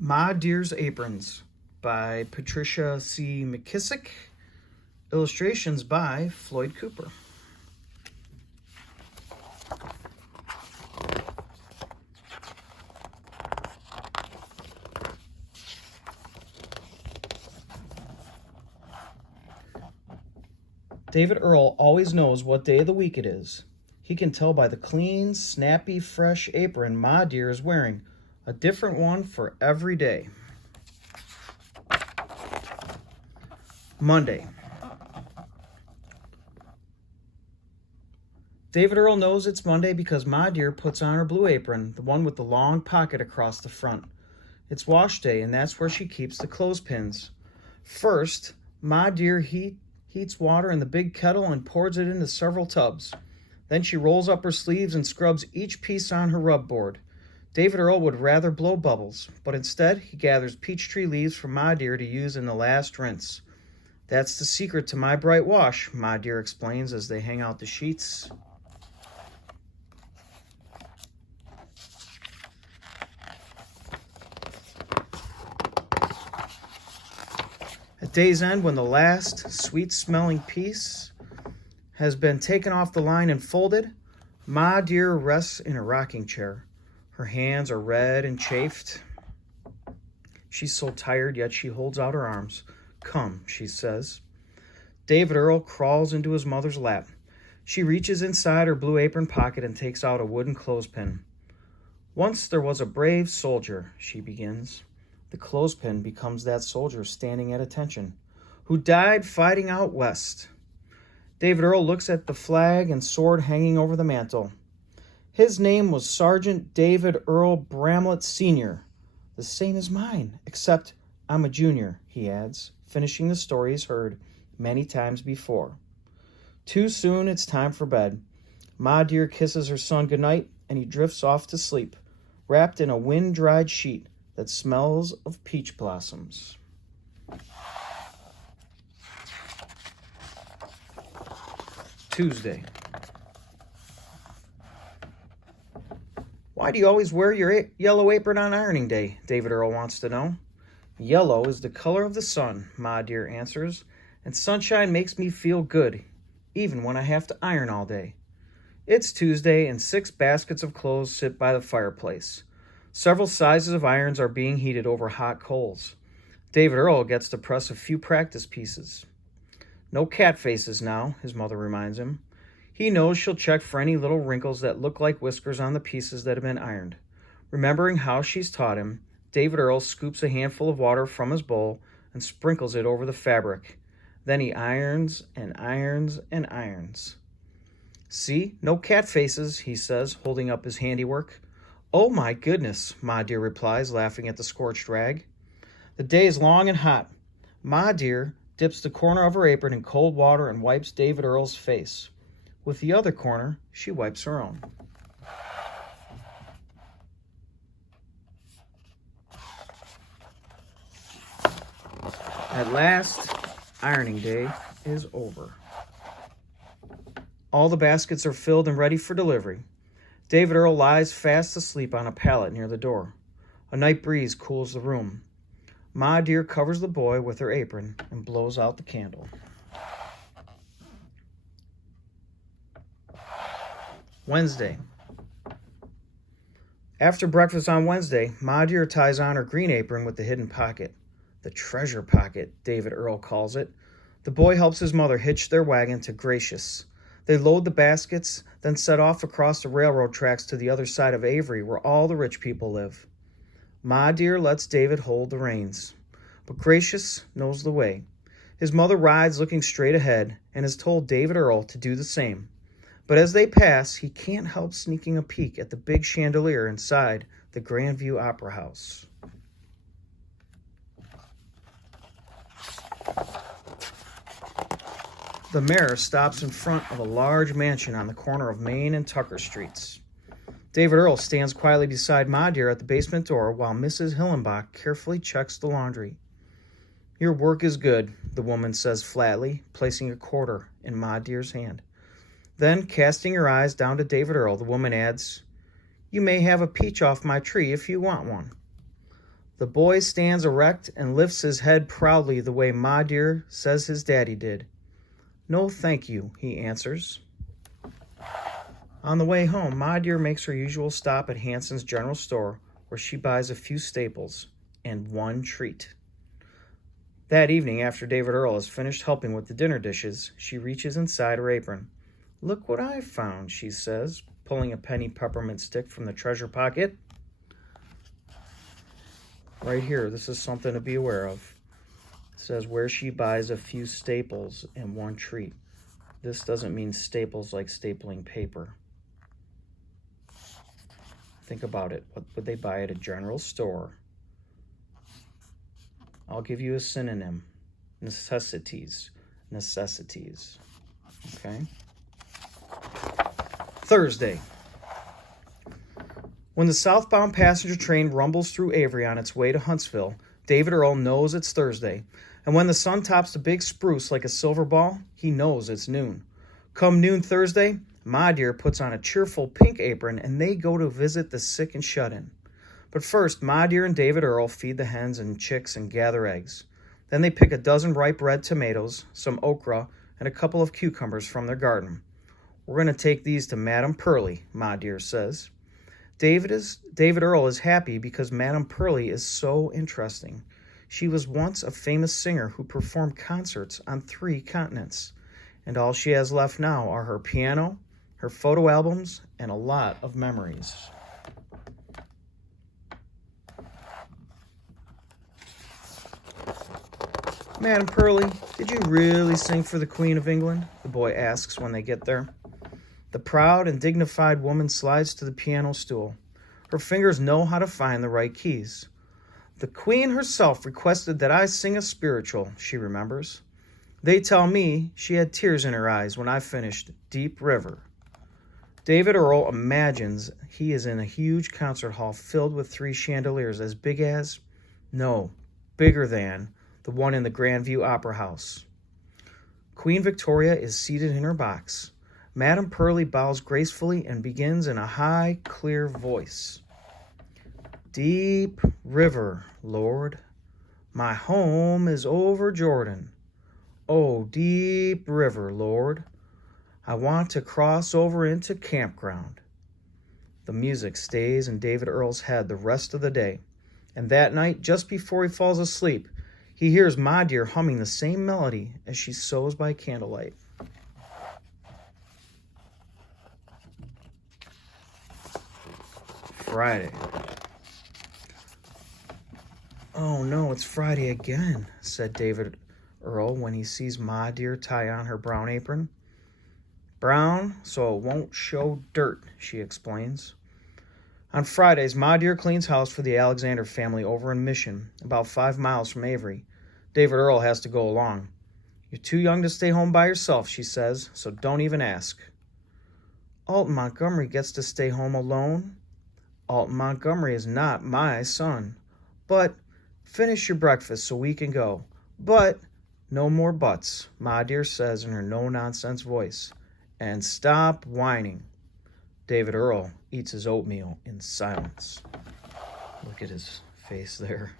Ma Deer's Aprons by Patricia McKissick. Illustrations by Floyd Cooper. David Earl always knows what day of the week it is. He can tell by the clean, snappy, fresh apron Ma Deer is wearing, a different one for every day. Monday. David Earl knows it's Monday because Ma Deer puts on her blue apron, the one with the long pocket across the front. It's wash day, and that's where she keeps the clothespins. First, Ma Deer heats water in the big kettle and pours it into several tubs. Then she rolls up her sleeves and scrubs each piece on her rub board. David Earl would rather blow bubbles, but instead he gathers peach tree leaves from Ma Deer to use in the last rinse. That's the secret to my bright wash, Ma Deer explains as they hang out the sheets. At day's end, when the last sweet-smelling piece has been taken off the line and folded, Ma Deer rests in a rocking chair. Her hands are red and chafed. She's so tired, yet she holds out her arms. "Come," she says. David Earl crawls into his mother's lap. She reaches inside her blue apron pocket and takes out a wooden clothespin. "Once there was a brave soldier," she begins. The clothespin becomes that soldier standing at attention, who died fighting out west. David Earl looks at the flag and sword hanging over the mantel. "His name was Sergeant David Earl Bramlett Sr., the same as mine, except I'm a junior," he adds, finishing the story he's heard many times before. Too soon, it's time for bed. Ma Deer kisses her son goodnight, and he drifts off to sleep, wrapped in a wind-dried sheet that smells of peach blossoms. Tuesday. "Why do you always wear your yellow apron on ironing day?" David Earl wants to know. "Yellow is the color of the sun," Ma Deer answers, "and sunshine makes me feel good, even when I have to iron all day." It's Tuesday, and 6 baskets of clothes sit by the fireplace. Several sizes of irons are being heated over hot coals. David Earl gets to press a few practice pieces. "No cat faces now," his mother reminds him. He knows she'll check for any little wrinkles that look like whiskers on the pieces that have been ironed. Remembering how she's taught him, David Earl scoops a handful of water from his bowl and sprinkles it over the fabric. Then he irons and irons and irons. "See, no cat faces," he says, holding up his handiwork. "Oh my goodness," Ma Deer replies, laughing at the scorched rag. The day is long and hot. Ma Deer dips the corner of her apron in cold water and wipes David Earl's face. With the other corner, she wipes her own. At last, ironing day is over. All the baskets are filled and ready for delivery. David Earl lies fast asleep on a pallet near the door. A night breeze cools the room. Ma Deer covers the boy with her apron and blows out the candle. Wednesday. After breakfast on Wednesday, Ma Deer ties on her green apron with the hidden pocket. The treasure pocket, David Earl calls it. The boy helps his mother hitch their wagon to Gracious. They load the baskets, then set off across the railroad tracks to the other side of Avery, where all the rich people live. Ma Deer lets David hold the reins, but Gracious knows the way. His mother rides looking straight ahead and has told David Earl to do the same. But as they pass, he can't help sneaking a peek at the big chandelier inside the Grandview Opera House. The mayor stops in front of a large mansion on the corner of Main and Tucker Streets. David Earl stands quietly beside Ma Deer at the basement door while Mrs. Hillenbach carefully checks the laundry. "Your work is good," the woman says flatly, placing a quarter in Ma Deer's hand. Then, casting her eyes down to David Earl, the woman adds, "You may have a peach off my tree if you want one." The boy stands erect and lifts his head proudly the way Ma Dear says his daddy did. No, thank you, he answers. On the way home, Ma Dear makes her usual stop at Hanson's general store, where she buys a few staples and one treat. That evening, after David Earl has finished helping with the dinner dishes, she reaches inside her apron. Look what I found, she says, pulling a penny peppermint stick from the treasure pocket. Right here, this is something to be aware of. It says where she buys a few staples and one treat. This doesn't mean staples like stapling paper. Think about it. What would they buy at a general store? I'll give you a synonym. Necessities. Necessities. Okay? Thursday. When the southbound passenger train rumbles through Avery on its way to Huntsville, David Earl knows it's Thursday. And when the sun tops the big spruce like a silver ball, he knows it's noon. Come noon Thursday, Ma Dear puts on a cheerful pink apron and they go to visit the sick and shut-in. But first, Ma Dear and David Earl feed the hens and chicks and gather eggs. Then they pick a dozen ripe red tomatoes, some okra, and a couple of cucumbers from their garden. We're going to take these to Madame Pearlie, Ma Dear says. David Earl is happy because Madame Pearlie is so interesting. She was once a famous singer who performed concerts on 3 continents. And all she has left now are her piano, her photo albums, and a lot of memories. Madame Pearlie, did you really sing for the Queen of England? The boy asks when they get there. The proud and dignified woman slides to the piano stool. Her fingers know how to find the right keys. The Queen herself requested that I sing a spiritual, she remembers. They tell me she had tears in her eyes when I finished Deep River. David Earl imagines he is in a huge concert hall filled with 3 chandeliers as big as, no, bigger than, the one in the Grandview Opera House. Queen Victoria is seated in her box. Madame Pearlie bows gracefully and begins in a high, clear voice. Deep river, Lord, my home is over Jordan. Oh, deep river, Lord, I want to cross over into campground. The music stays in David Earl's head the rest of the day, and that night, just before he falls asleep, he hears Ma Dear humming the same melody as she sews by candlelight. Friday. Oh no, it's Friday again, said David Earl when he sees Ma Dear tie on her brown apron. Brown, so it won't show dirt, she explains. On Fridays, Ma Dear cleans house for the Alexander family over in Mission, about 5 miles from Avery. David Earl has to go along. You're too young to stay home by yourself, she says, so don't even ask. Alton Montgomery gets to stay home alone. Alton Montgomery is not my son. But finish your breakfast so we can go. But no more buts, Ma Dear says in her no-nonsense voice. And stop whining. David Earl eats his oatmeal in silence. Look at his face there.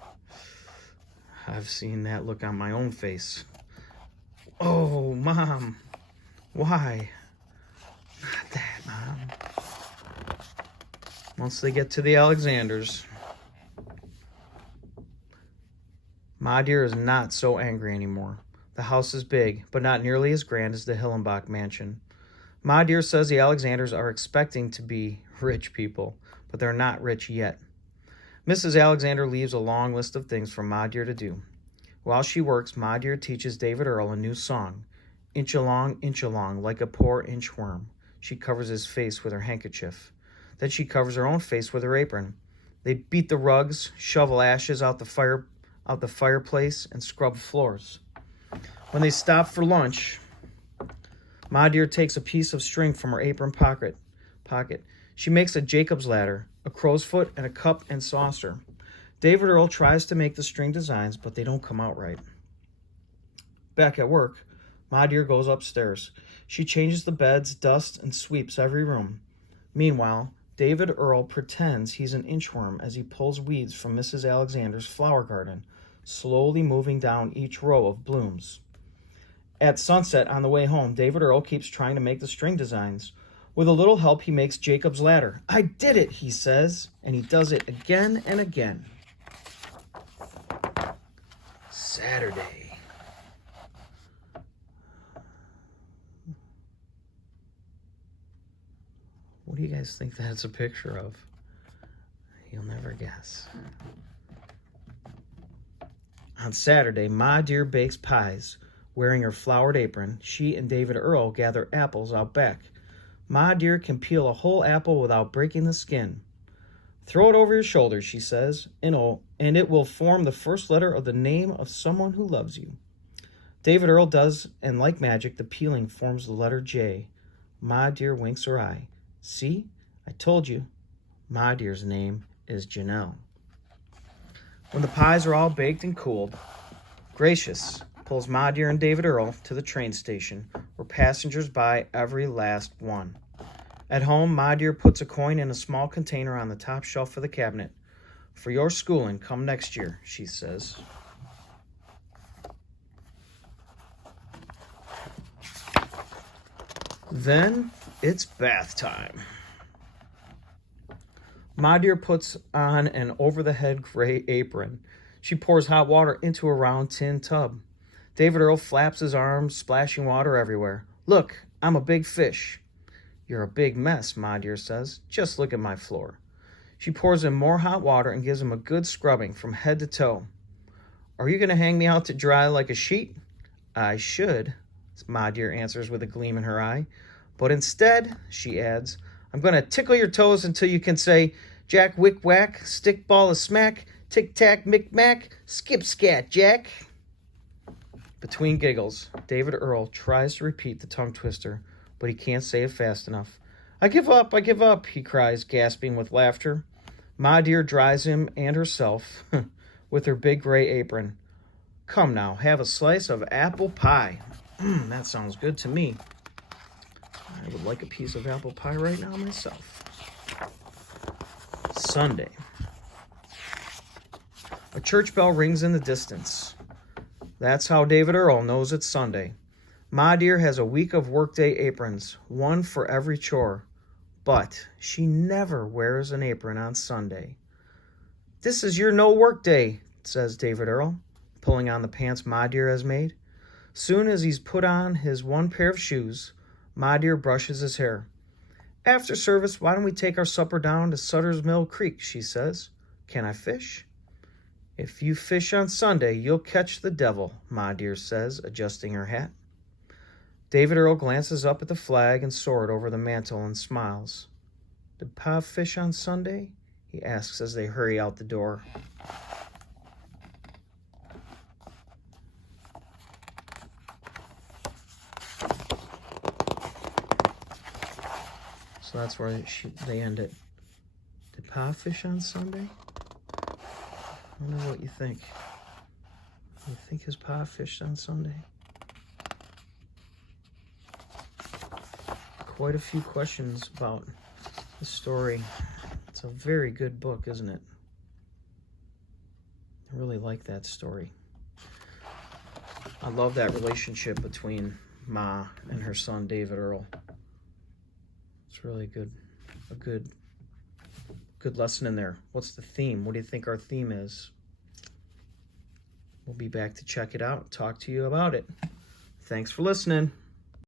I've seen that look on my own face. Oh, Mom. Why? Not that, Mom. Once they get to the Alexanders, Ma Dear is not so angry anymore. The house is big, but not nearly as grand as the Hillenbach mansion. Ma Dear says the Alexanders are expecting to be rich people, but they're not rich yet. Mrs. Alexander leaves a long list of things for Ma Dear to do. While she works, Ma Dear teaches David Earl a new song. Inch along, like a poor inchworm. She covers his face with her handkerchief. Then she covers her own face with her apron. They beat the rugs, shovel ashes out the fireplace, and scrub floors. When they stop for lunch, Ma Dear takes a piece of string from her apron pocket. She makes a Jacob's ladder, a crow's foot, and a cup and saucer. David Earl tries to make the string designs, but they don't come out right. Back at work, Ma Dear goes upstairs. She changes the beds, dusts, and sweeps every room. Meanwhile, David Earl pretends he's an inchworm as he pulls weeds from Mrs. Alexander's flower garden, slowly moving down each row of blooms. At sunset on the way home, David Earl keeps trying to make the string designs. With a little help, he makes Jacob's ladder. "I did it," he says, and he does it again and again. Saturday. What do you guys think that's a picture of? You'll never guess. On Saturday, Ma Dear bakes pies. Wearing her flowered apron, she and David Earl gather apples out back. Ma Dear can peel a whole apple without breaking the skin. "Throw it over your shoulder," she says, and it will form the first letter of the name of someone who loves you. David Earl does, and like magic, the peeling forms the letter J. Ma Dear winks her eye. "See? I told you." Ma Dear's name is Janelle. When the pies are all baked and cooled, Gracious pulls Ma Dear and David Earl to the train station, where passengers buy every last one. At home, Ma Dear puts a coin in a small container on the top shelf of the cabinet. "For your schooling, come next year," she says. Then it's bath time. Ma Dear puts on an over-the-head gray apron. She pours hot water into a round tin tub. David Earl flaps his arms, splashing water everywhere. "Look, I'm a big fish." "You're a big mess," Ma Dear says. "Just look at my floor." She pours in more hot water and gives him a good scrubbing from head to toe. "Are you going to hang me out to dry like a sheet?" "I should," Ma Dear answers with a gleam in her eye. "But instead," she adds, "I'm going to tickle your toes until you can say, 'Jack Wick Whack, stick ball a smack, tic-tac mick-mack, skip-scat, Jack.'" Between giggles, David Earl tries to repeat the tongue twister, but he can't say it fast enough. I give up, he cries, gasping with laughter. Ma Dear dries him and herself with her big gray apron. "Come now, have a slice of apple pie." That sounds good to me. I would like a piece of apple pie right now myself. Sunday. A church bell rings in the distance. That's how David Earl knows it's Sunday. Ma Dear has a week of workday aprons, one for every chore. But she never wears an apron on Sunday. "This is your no-work day," says David Earl, pulling on the pants Ma Dear has made. Soon as he's put on his one pair of shoes, Ma Dear brushes his hair. "After service, why don't we take our supper down to Sutter's Mill Creek," she says. "Can I fish?" "If you fish on Sunday, you'll catch the devil," Ma Dear says, adjusting her hat. David Earl glances up at the flag and sword over the mantel and smiles. "Did Pa fish on Sunday?" he asks as they hurry out the door. So that's where they end it. Did Pa fish on Sunday? I don't know what you think. You think his Pa fished on Sunday? Quite a few questions about the story. It's a very good book, isn't it? I really like that story. I love that relationship between Ma and her son, David Earl. It's really good. A good lesson in there. What's the theme? What do you think our theme is? We'll be back to check it out, talk to you about it. Thanks for listening.